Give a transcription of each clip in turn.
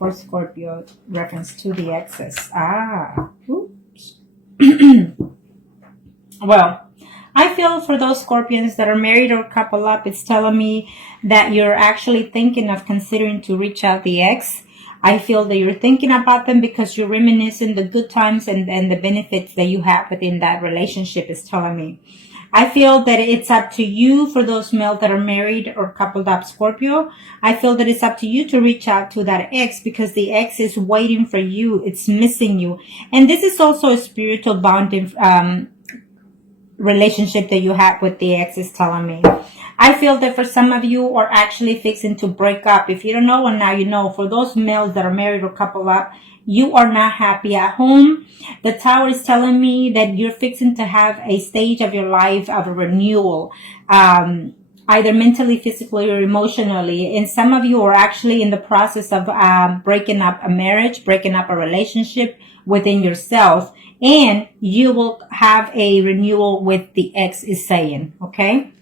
for Scorpio, reference to the exes. Oops. Well, I feel for those Scorpions that are married or couple up, it's telling me that you're actually thinking of considering to reach out the ex. I feel that you're thinking about them because you're reminiscing the good times and the benefits that you have within that relationship, is telling me. I feel that it's up to you for those males that are married or coupled up Scorpio. I feel that it's up to you to reach out to that ex because the ex is waiting for you. It's missing you. And this is also a spiritual bonding relationship that you have with the ex, is telling me. I feel that for some of you are actually fixing to break up. If you don't know, and now you know, for those males that are married or couple up, you are not happy at home. The Tower is telling me that you're fixing to have a stage of your life of a renewal, either mentally, physically, or emotionally. And some of you are actually in the process of breaking up a marriage, breaking up a relationship within yourself. And you will have a renewal with the ex, is saying, okay?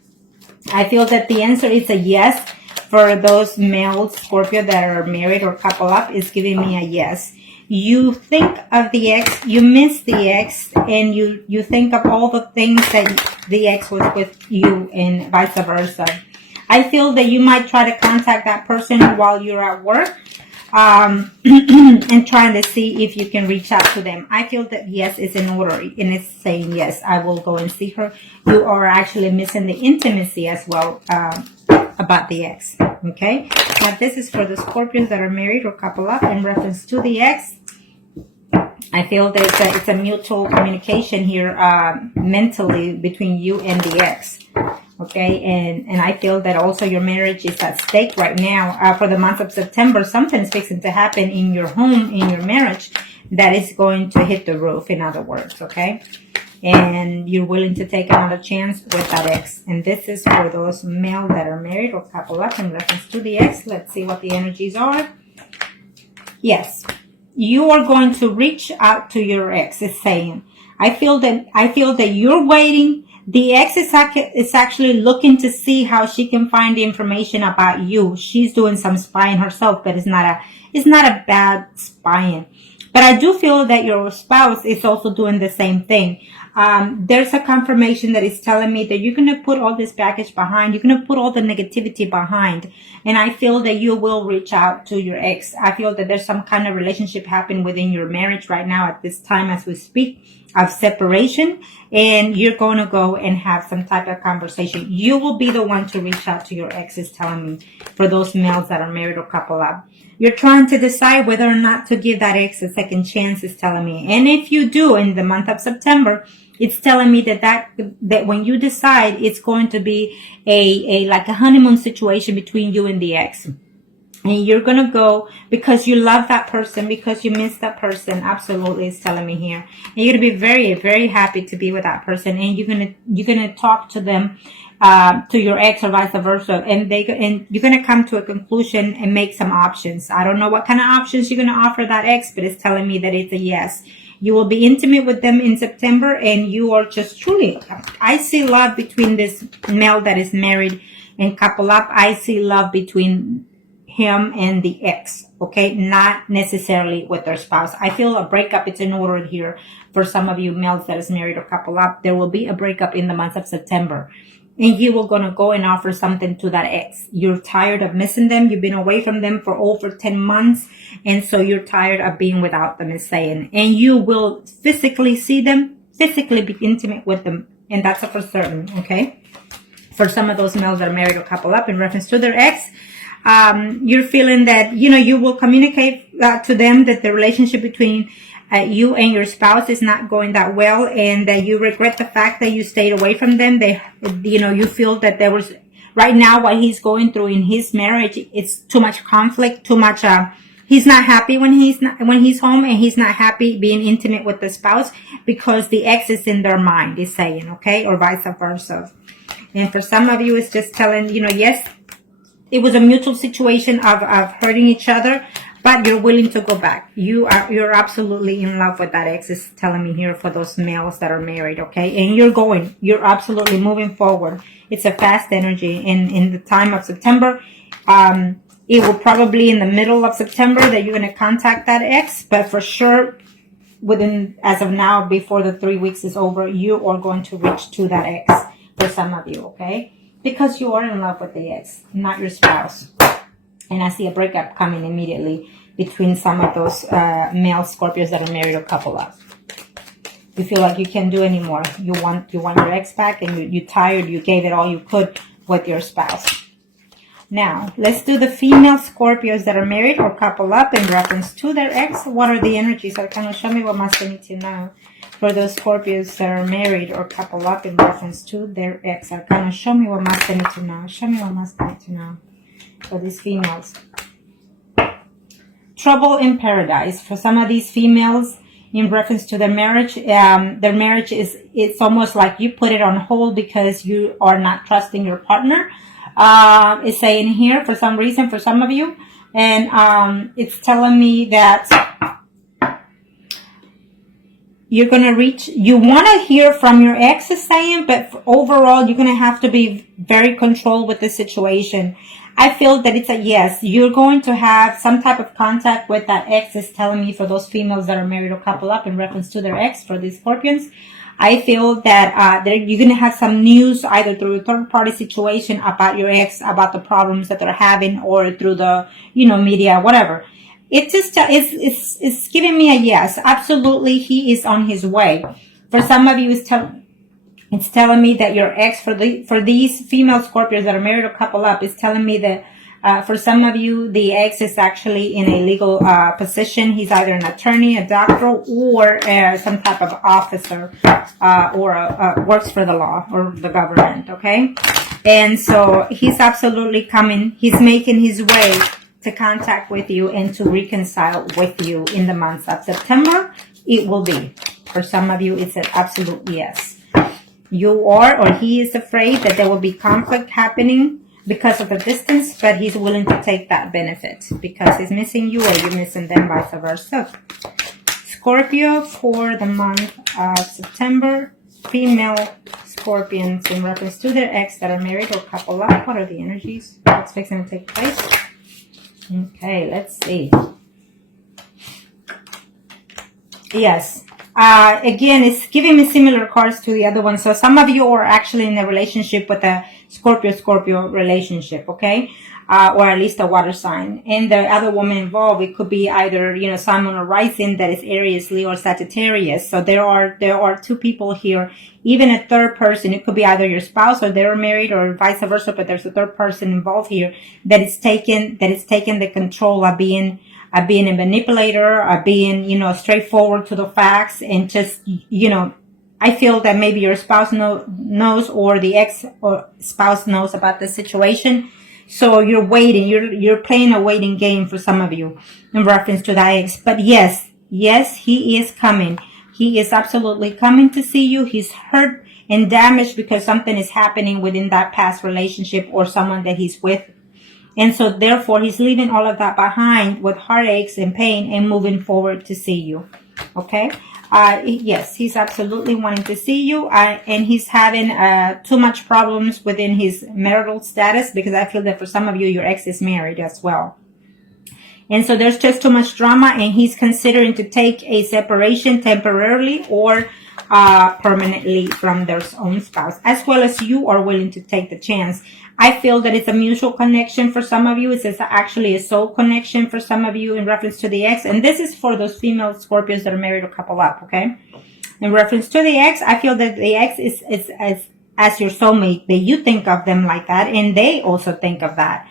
I feel that the answer is a yes. For those males, Scorpio, that are married or couple up, is giving me a yes. You think of the ex, you miss the ex, and you think of all the things that the ex was with you and vice versa. I feel that you might try to contact that person while you're at work. And trying to see if you can reach out to them. I feel that yes is in order, and it's saying yes, I will go and see her. You are actually missing the intimacy as well about the ex. Okay, now this is for the Scorpions that are married or couple up in reference to the ex. I feel that it's a mutual communication here mentally between you and the ex. Okay, and I feel that also your marriage is at stake right now. For the month of September, something's fixing to happen in your home, in your marriage, that is going to hit the roof, in other words, okay? And you're willing to take another chance with that ex. And this is for those males that are married or couple up in reference to the ex. Let's see what the energies are. Yes, you are going to reach out to your ex, is saying. I feel that you're waiting. The ex is actually looking to see how she can find the information about you. She's doing some spying herself, but it's not a bad spying. But I do feel that your spouse is also doing the same thing. There's a confirmation that is telling me that you're going to put all this baggage behind. You're going to put all the negativity behind. And I feel that you will reach out to your ex. I feel that there's some kind of relationship happening within your marriage right now at this time as we speak, of separation. And you're going to go and have some type of conversation. You will be the one to reach out to your ex, is telling me, for those males that are married or couple up. You're trying to decide whether or not to give that ex a second chance, is telling me. And if you do in the month of September, it's telling me that when you decide, it's going to be like a honeymoon situation between you and the ex. And you're going to go because you love that person, because you miss that person. Absolutely, it's telling me here. And you're going to be very, very happy to be with that person. And you're going to talk to them, to your ex or vice versa. And you're going to come to a conclusion and make some options. I don't know what kind of options you're going to offer that ex, but it's telling me that it's a yes. You will be intimate with them in September, and you are just truly, I see love between this male that is married and couple up. I see love between him and the ex, okay? Not necessarily with their spouse. I feel a breakup, it's in order here for some of you males that is married or couple up. There will be a breakup in the month of September. And you were going to go and offer something to that ex. You're tired of missing them. You've been away from them for over 10 months. And so you're tired of being without them, is saying. And you will physically see them, physically be intimate with them. And that's for certain, okay? For some of those males that are married or couple up in reference to their ex, you're feeling that, you will communicate to them that the relationship between you and your spouse is not going that well, and that you regret the fact that you stayed away from them. You feel that there was, right now, what he's going through in his marriage, it's too much conflict, too much, he's not happy when he's home, and he's not happy being intimate with the spouse because the ex is in their mind, is saying, okay, or vice versa. And for some of you, it's just telling, yes, it was a mutual situation of hurting each other, but you're willing to go back. You're absolutely in love with that ex, is telling me here for those males that are married, okay? And you're absolutely moving forward. It's a fast energy. In the time of September, It will probably in the middle of September that you're going to contact that ex, but for sure, as of now, before the 3 weeks is over, you are going to reach to that ex for some of you, okay? Because you are in love with the ex, not your spouse. And I see a breakup coming immediately between some of those male Scorpios that are married or couple up. You feel like you can't do anymore. You want your ex back, and you're tired. You gave it all you could with your spouse. Now, let's do the female Scorpios that are married or couple up in reference to their ex. What are the energies? Arcana, show me what must they need to know for those Scorpios that are married or couple up in reference to their ex. Arcana, show me what must they need to know. Show me what must they need to know for these females. Trouble in paradise. For some of these females, in reference to their marriage it's almost like you put it on hold because you are not trusting your partner. It's saying here for some reason for some of you, and it's telling me that you're going to you want to hear from your ex is saying, but overall you're going to have to be very controlled with the situation. I feel that it's a yes. You're going to have some type of contact with that ex, is telling me for those females that are married or couple up in reference to their ex, for these Scorpions. I feel that you're going to have some news either through a third party situation about your ex, about the problems that they're having, or through the, media, whatever. It just, it's giving me a yes. Absolutely. He is on his way. For some of you, it's telling me that your ex, for these female Scorpios that are married or couple up, is telling me that for some of you, the ex is actually in a legal position. He's either an attorney, a doctor, or some type of officer, or works for the law or the government, okay? And so he's absolutely coming. He's making his way to contact with you and to reconcile with you in the month of September. It will be. For some of you, it's an absolute yes. You are, or he is afraid that there will be conflict happening because of the distance, but he's willing to take that benefit because he's missing you or you're missing them, vice versa. Scorpio for the month of September, female Scorpions in reference to their ex that are married or couple up. What are the energies? What's fixing to take place? Okay, let's see. Yes. Again, it's giving me similar cards to the other one. So some of you are actually in a relationship with a Scorpio relationship, okay? Or at least a water sign. And the other woman involved, it could be either, Sun, Moon, or Rising that is Aries, Leo, or Sagittarius. So there are two people here, even a third person. It could be either your spouse or they're married or vice versa, but there's a third person involved here that is taking the control of being a manipulator, being, straightforward to the facts, and just, I feel that maybe your spouse knows, or the ex or spouse knows about the situation. So you're waiting, you're playing a waiting game for some of you in reference to that ex. But yes, he is coming. He is absolutely coming to see you. He's hurt and damaged because something is happening within that past relationship or someone that he's with. And so therefore, he's leaving all of that behind with heartaches and pain and moving forward to see you. Okay? Yes, he's absolutely wanting to see you. And he's having too much problems within his marital status, because I feel that for some of you, your ex is married as well. And so there's just too much drama, and he's considering to take a separation temporarily or permanently from their own spouse, as well as you are willing to take the chance. I feel that it's a mutual connection for some of you. It's actually a soul connection for some of you in reference to the ex. And this is for those female Scorpios that are married or couple up, okay? In reference to the ex, I feel that the ex is as your soulmate, that you think of them like that, and they also think of that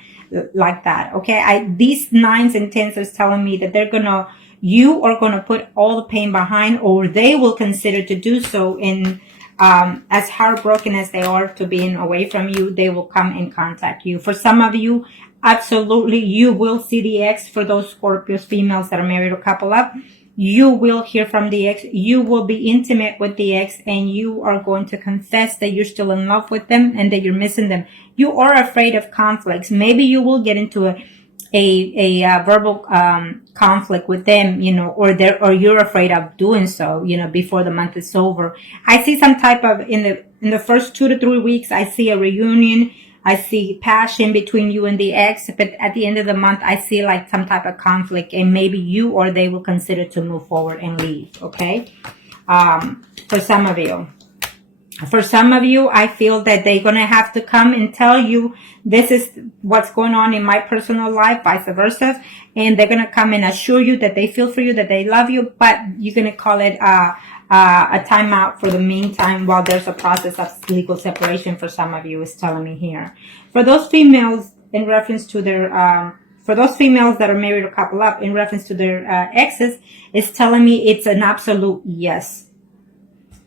like that, okay? These 9s and 10s is telling me that you are gonna put all the pain behind, or they will consider to do so. In as heartbroken as they are to being away from you, they will come and contact you. For some of you, absolutely, you will see the ex. For those Scorpios females that are married or couple up, you will hear from the ex. You will be intimate with the ex, and you are going to confess that you're still in love with them and that you're missing them. You are afraid of conflicts. Maybe you will get into a verbal conflict with them, or you're afraid of doing so, before the month is over. I see some type of in the first 2 to 3 weeks, I see a reunion, I see passion between you and the ex, but at the end of the month, I see like some type of conflict, and maybe you or they will consider to move forward and leave, okay? For some of you. For some of you, I feel that they're going to have to come and tell you this is what's going on in my personal life, vice versa. And they're going to come and assure you that they feel for you, that they love you, but you're going to call it a timeout for the meantime while there's a process of legal separation for some of you, is telling me here. For those females, in reference to their, for those females that are married or couple up, in reference to their exes, it's telling me it's an absolute yes.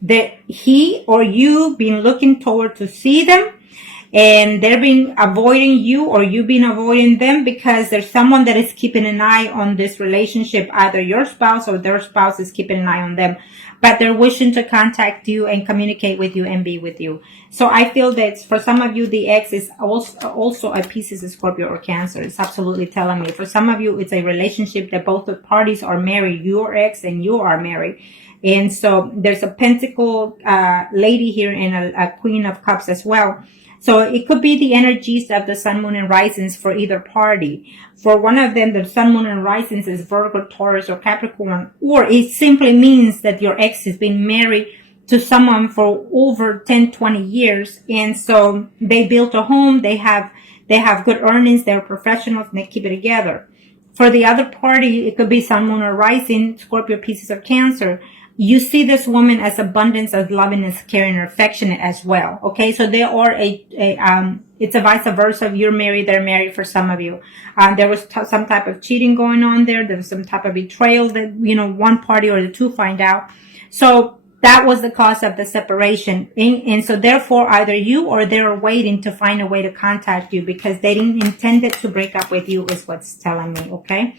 That he or you been looking forward to see them, and they've been avoiding you, or you've been avoiding them, because there's someone that is keeping an eye on this relationship. Either your spouse or their spouse is keeping an eye on them, but they're wishing to contact you and communicate with you and be with you. So I feel that for some of you, the ex is also a Pisces, a Scorpio, or Cancer. It's absolutely telling me. For some of you, it's a relationship that both the parties are married, your ex and you are married. And so there's a Pentacle lady here and a Queen of Cups as well. So it could be the energies of the Sun, Moon, and Risings for either party. For one of them, the Sun, Moon, and Risings is Virgo, Taurus, or Capricorn. Or it simply means that your ex has been married to someone for over 10, 20 years. And so they built a home, they have good earnings, they're professionals, and they keep it together. For the other party, it could be Sun, Moon, or Rising, Scorpio, Pisces, or Cancer. You see this woman as abundance of lovingness, caring, and affectionate as well. Okay, so they are it's a vice versa. You're married, they're married for some of you. There was some type of cheating going on there. There was some type of betrayal that, one party or the two find out. So that was the cause of the separation. And so therefore, either you or they're waiting to find a way to contact you because they didn't intend it to break up with you, is what's telling me. Okay,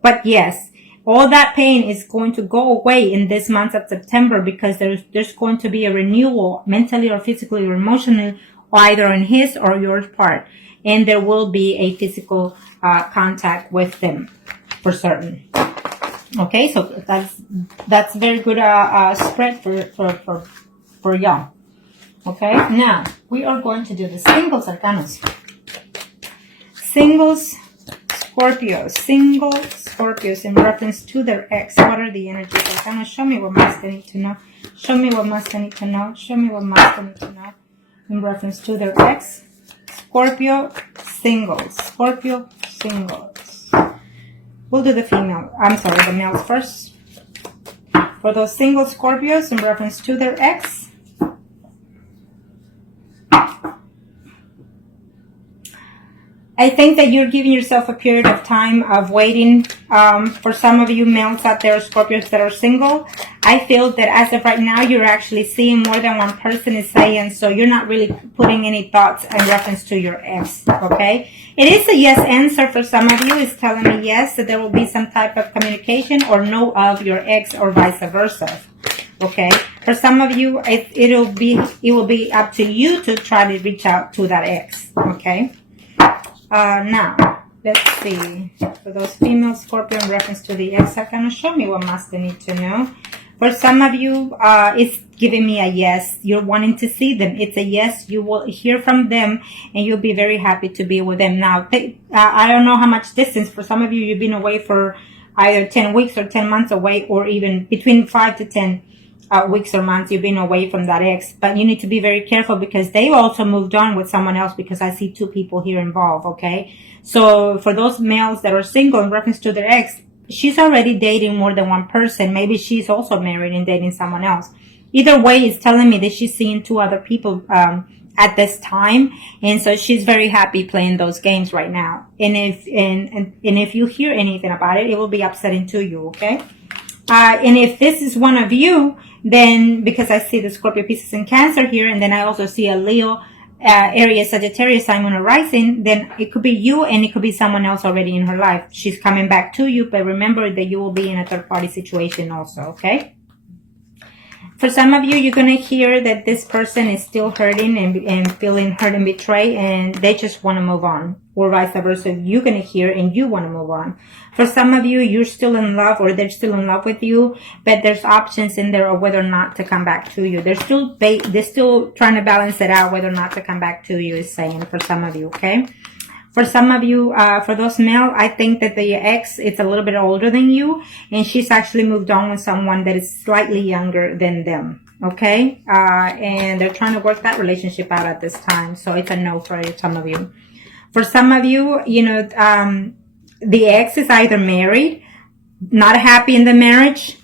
but yes. All that pain is going to go away in this month of September, because there's going to be a renewal mentally or physically or emotionally, either on his or your part. And there will be a physical contact with them for certain. Okay, so that's very good spread for y'all. Okay, now we are going to do the singles arcanas. Single Scorpios in reference to their ex. What are the energies? Arcana, show me what must they need to know. Show me what must they need to know. Show me what must they need to know in reference to their ex. Scorpio singles. Scorpio singles. We'll do the males first. For those single Scorpios in reference to their ex. I think that you're giving yourself a period of time of waiting. For some of you males out there, Scorpios that are single, I feel that as of right now, you're actually seeing more than one person is saying, so you're not really putting any thoughts in reference to your ex, okay? It is a yes answer for some of you. It's telling me yes, that there will be some type of communication or no of your ex or vice versa, okay? For some of you, it will be up to you to try to reach out to that ex, okay? Now, let's see. For those female Scorpio in reference to the ex, can show me what must they need to know. For some of you, it's giving me a yes. You're wanting to see them. It's a yes. You will hear from them, and you'll be very happy to be with them. Now, I don't know how much distance. For some of you, you've been away for either 10 weeks or 10 months away, or even between 5 to 10 weeks or months you've been away from that ex. But you need to be very careful, because they also moved on with someone else, because I see two people here involved, okay? So for those males that are single in reference to their ex, she's already dating more than one person. Maybe she's also married and dating someone else. Either way, it's telling me that she's seeing two other people at this time, and so she's very happy playing those games right now. And if you hear anything about it, it will be upsetting to you, okay? And if this is one of you, then, because I see the Scorpio, Pisces, and Cancer here, and then I also see a Leo, Aries, Sagittarius, Sun, Moon, or Rising, then it could be you, and it could be someone else already in her life. She's coming back to you, but remember that you will be in a third-party situation also, okay? For some of you, you're going to hear that this person is still hurting and feeling hurt and betrayed, and they just want to move on. Or vice versa, you're going to hear and you want to move on. For some of you, you're still in love or they're still in love with you, but there's options in there of whether or not to come back to you. They're still trying to balance it out whether or not to come back to you, is saying for some of you, okay? For some of you, for those male, I think that the ex is a little bit older than you, and she's actually moved on with someone that is slightly younger than them, okay? And they're trying to work that relationship out at this time, so it's a no for some of you. For some of you, you know, the ex is either married, not happy in the marriage,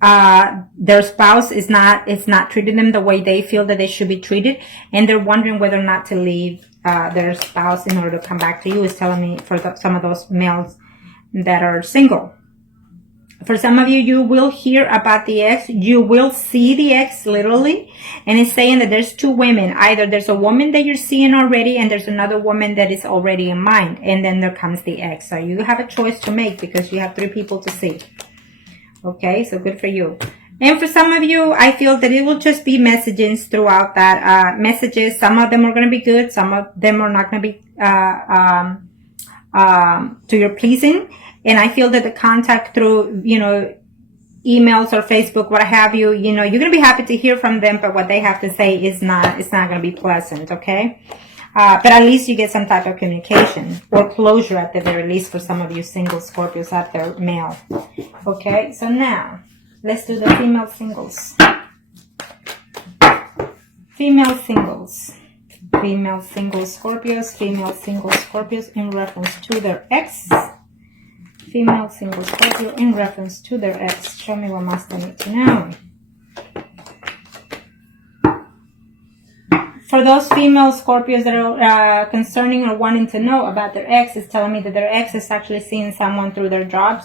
their spouse is not treating them the way they feel that they should be treated, and they're wondering whether or not to leave their spouse in order to come back to you, is telling me for some of those males that are single. For some of you, you will hear about the ex. You will see the ex literally, and it's saying that there's two women. Either there's a woman that you're seeing already, and there's another woman that is already in mind, and then there comes the ex. So you have a choice to make because you have 3 people to see. Okay, so good for you. And for some of you, I feel that it will just be messages throughout that, messages. Some of them are going to be good. Some of them are not going to be, to your pleasing. And I feel that the contact through, you know, emails or Facebook, what have you, you know, you're going to be happy to hear from them, but what they have to say is it's not going to be pleasant. Okay. But at least you get some type of communication or closure at the very least for some of you single Scorpios out there, male. Okay. So now, let's do the female singles. Female singles. Female single Scorpios. Female single Scorpios in reference to their ex. Female single Scorpio in reference to their ex. Show me what must I need to know. For those female Scorpios that are concerning or wanting to know about their ex, is telling me that their ex is actually seeing someone through their jobs.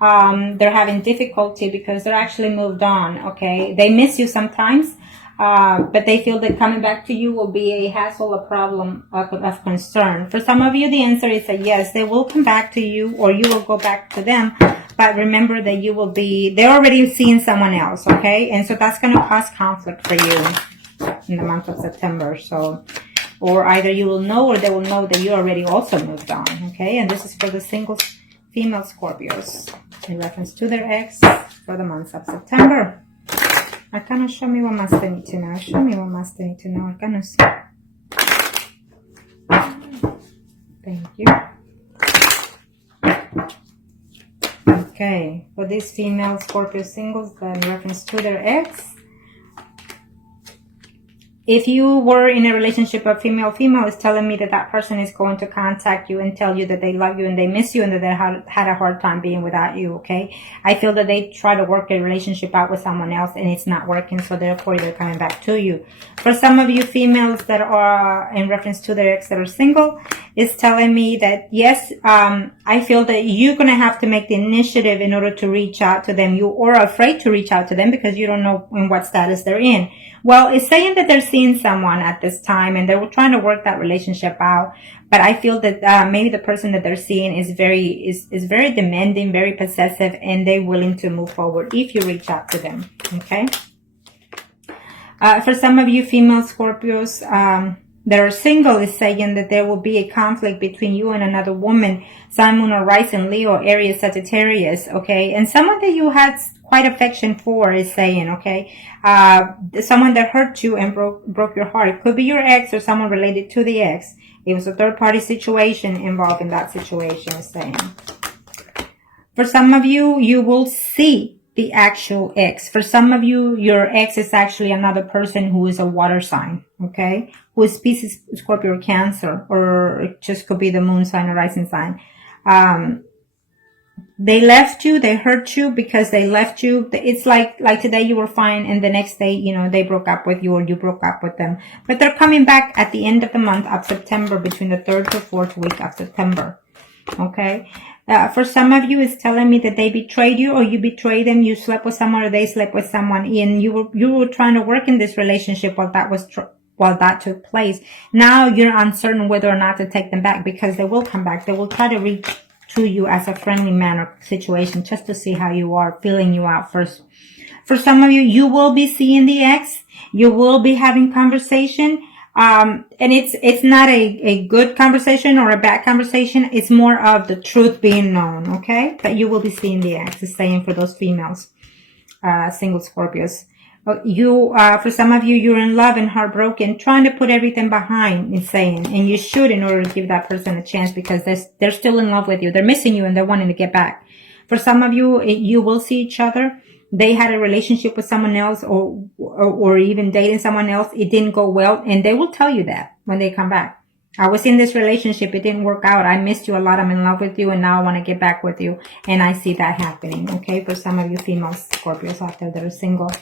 They're having difficulty because they're actually moved on, okay? They miss you sometimes, but they feel that coming back to you will be a hassle, a problem of concern. For some of you, the answer is a yes. They will come back to you or you will go back to them. But remember that they're already seeing someone else, okay? And so that's going to cause conflict for you in the month of September. So, or either you will know or they will know that you already also moved on, okay? And this is for the single female Scorpios in reference to their ex for the month of September. Arcana, show me what must I need to know. Show me what must I need to know. Arcana. Thank you. Okay, for these female Scorpio singles in reference to their ex, if you were in a relationship of female-female, it's telling me that that person is going to contact you and tell you that they love you and they miss you and that they had a hard time being without you, okay? I feel that they try to work a relationship out with someone else and it's not working, so therefore they're coming back to you. For some of you females that are in reference to their ex that are single, it's telling me that, yes, I feel that you're going to have to make the initiative in order to reach out to them. You are afraid to reach out to them because you don't know in what status they're in. Well, it's saying that they're seeing someone at this time and they're trying to work that relationship out. But I feel that maybe the person that they're seeing is very demanding, very possessive, and they're willing to move forward if you reach out to them. Okay. For some of you female Scorpios that are single, is saying that there will be a conflict between you and another woman, Sun, Moon, or Rising, Leo, Aries, Sagittarius. Okay, and someone that you had quite affection for is saying, okay, someone that hurt you and broke your heart. It could be your ex or someone related to the ex. It was a third-party situation involved in that situation, is saying. For some of you, you will see the actual ex. For some of you, your ex is actually another person who is a water sign, okay, who is Pisces, Scorpio, or Cancer, or it just could be the moon sign or rising sign. They left you, they hurt you because they left you. It's like today you were fine and the next day, you know, they broke up with you or you broke up with them. But they're coming back at the end of the month of September, between the 3rd to 4th week of September. Okay. For some of you, it's telling me that they betrayed you or you betrayed them. You slept with someone or they slept with someone, and you were trying to work in this relationship while that took place. Now you're uncertain whether or not to take them back because they will come back. They will try to to you as a friendly manner situation, just to see how you are, feeling you out first. For some of you, you will be seeing the ex. You will be having conversation. And it's not a good conversation or a bad conversation. It's more of the truth being known, okay? But you will be seeing the ex. It's saying for those females, single Scorpios. For some of you, you're in love and heartbroken, trying to put everything behind, it's saying. And you should, in order to give that person a chance, because they're still in love with you. They're missing you and they're wanting to get back. For some of you, you will see each other. They had a relationship with someone else or even dating someone else. It didn't go well. And they will tell you that when they come back. I was in this relationship. It didn't work out. I missed you a lot. I'm in love with you. And now I want to get back with you. And I see that happening. Okay. For some of you female Scorpios out there that are single.